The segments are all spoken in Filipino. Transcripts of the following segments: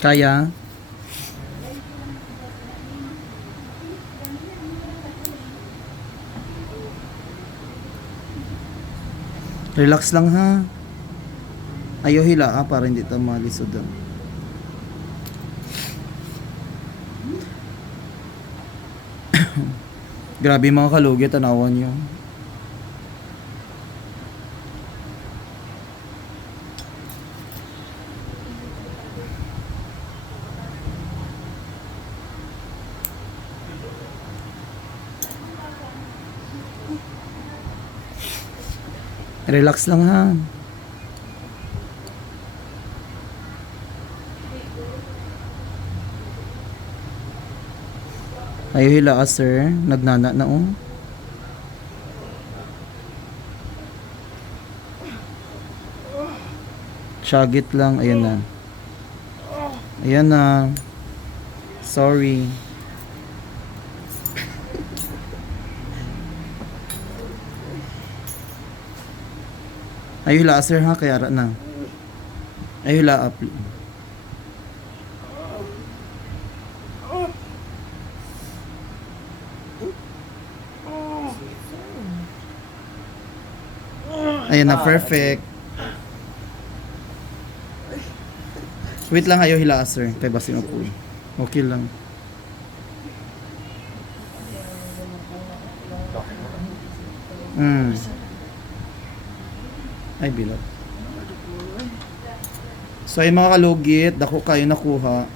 Kaya? Relax lang ha. Ayaw hila para hindi ito malisod. Grabe mga kalugi, tanawan nyo. Relax lang ha. Ayaw hila ka sir. Nagnana na oh. Syagit lang. Ayan na. Ayan na. Sorry. Ayaw hila ka sir ha. Kaya ra na. Ayaw hila up. Ayan na, perfect. Wait lang, ayaw hila sir. Kaya basin ako. Okay lang. Ay, bilog. So, ay mga kalugit, dako kayo nakuha.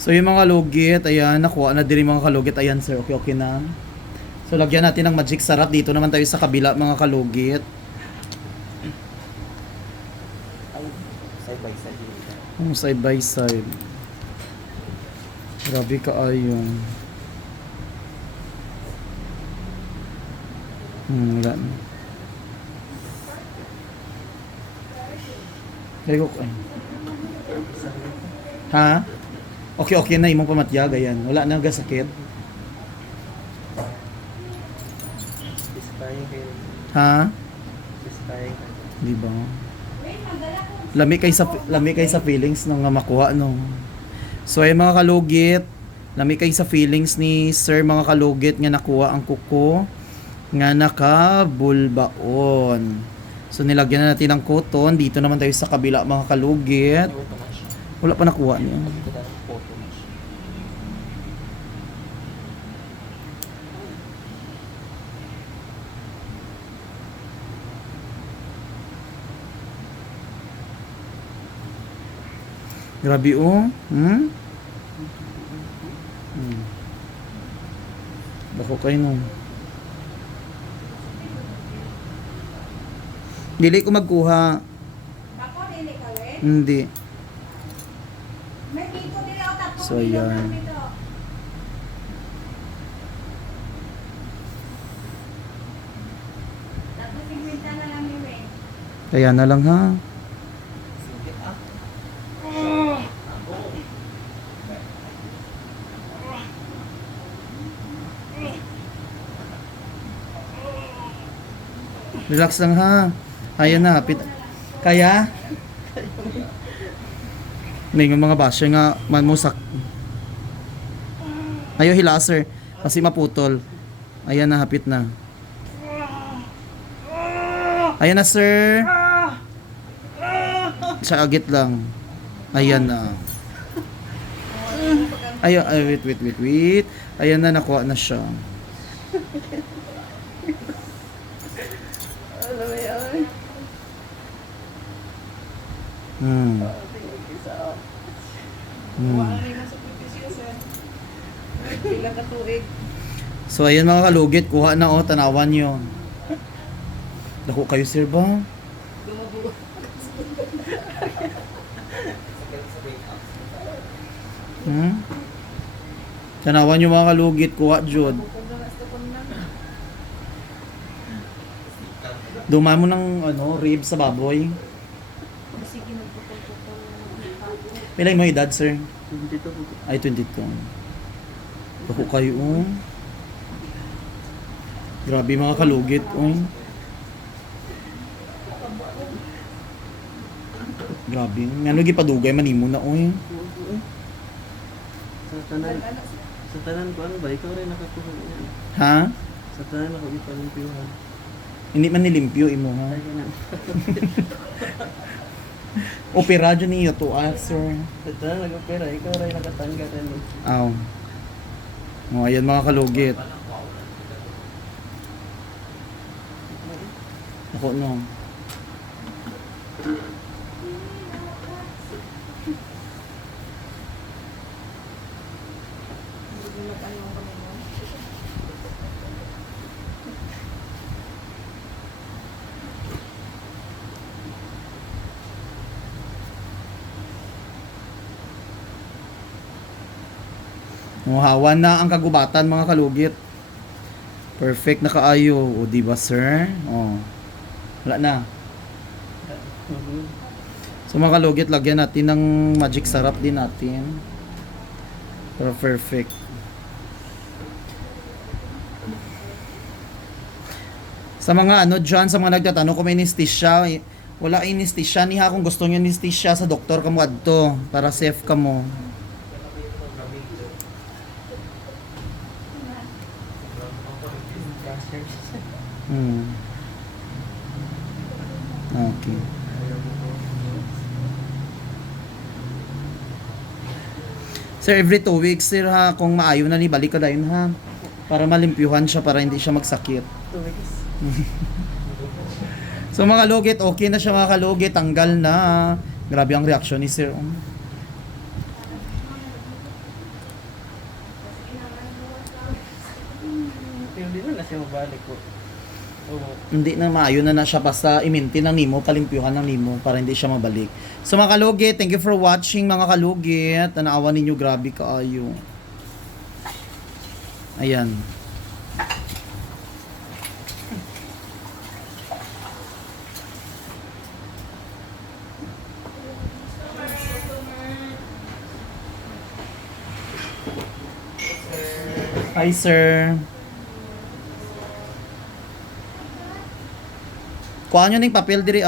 So yung mga kalugit, ayan, nakuha na din yung mga kalugit. Ayan sir, okay na. So lagyan natin ng magic sarap. Dito naman tayo sa kabila mga kalugit. Side by side. Side by side. Grabe ka ayun. Wala na. Kaya ko. Ha? Okay na imong pamatyag ayan. Wala na gasakit. Ha? Di ba? Lami kay sa feelings nung makuha no. So ay mga kalugit, lami kay sa feelings ni sir mga kalugit nga nakuha ang kuko nga nakabulbaon. So nilagyan na natin ng cotton. Dito naman tayo sa kabila mga kalugit. Wala pa nakuha niya. Grabe oh. Bako kayo no. Dili ko magkuha. Bako, dili ka we? Hindi. May dito dili ako tapos. So, yan. Tapos 50 na lang ni Wayne. Kaya na lang ha. Relax lang ha. Ayan na, hapit. Kaya? May mga basher nga manmusak. Ayaw hila sir. Kasi maputol. Ayan na, hapit na. Ayan na sir. Sa agit lang. Ayan na. Ayan, wait. Ayan na, nakuha na siya. Ano ba yan? So ayan mga kalugit, kuha na oh, tanawan nyo. Dako kayo sir ba? Tanawan yung mga kalugit, kuha jud. Duman mo ng rib sa baboy. Sige, nagpupul-pupul. Pilay mo edad, sir? Dito po. Ay, 22. Bako kayo, oh. Grabe mga kalugit, oh. Grabe. Nga lagi padugay, manimo na, oh. Sa tanan ko ano ba? Ikaw rin nakakuha niyan. Ha? Sa tanan ako ipalimpiyuhan. Hindi man nilimpyo, imo, ha? Ay, ganun. Opera dyan niyo to, sir. Sa tanan nag-opera, ikaw rin nakatangga rin. Aw. Oh, ayan mga kalugit. Ako, no. Muhawan na ang kagubatan mga kalugit. Perfect na kaayo. O di ba sir? Oh. Wala na. So mga kalugit, lagyan natin ng magic sarap din natin. Para perfect. Sa mga dyan, sa mga nagtatanong kung may anesthesia, wala anesthesia niya. Kung gusto niyo anesthesia sa doktor ka mo adto para safe ka mo. Okay. Sir, every 2 weeks sir ha, kung maayo na ni balik ka dayon ha. Para malimpyuhan siya para hindi siya magsakit. 2 weeks. So mga kalugit, okay na siya mga kalugit, tanggal na. Grabe ang reaction ni sir. Hindi na siya mabalik ko. Oo. Hindi na maayo na siya basta iminti ng nimo, palimpyuhan ng nimo para hindi siya mabalik. So mga kalugit, thank you for watching mga kalugit. Tanaawan ninyo, grabe kaayo. Ayan. Hi sir. Kuha nyo ng papel diri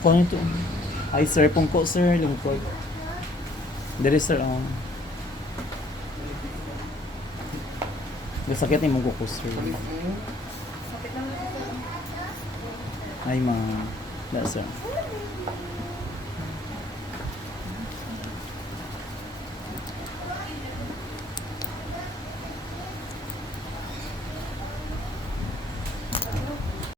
Kuha nyo to. Hi sir, pungko sir, lungkot. Diri sir Nasakit ni mong kuko sir. Ay ma. Da sir.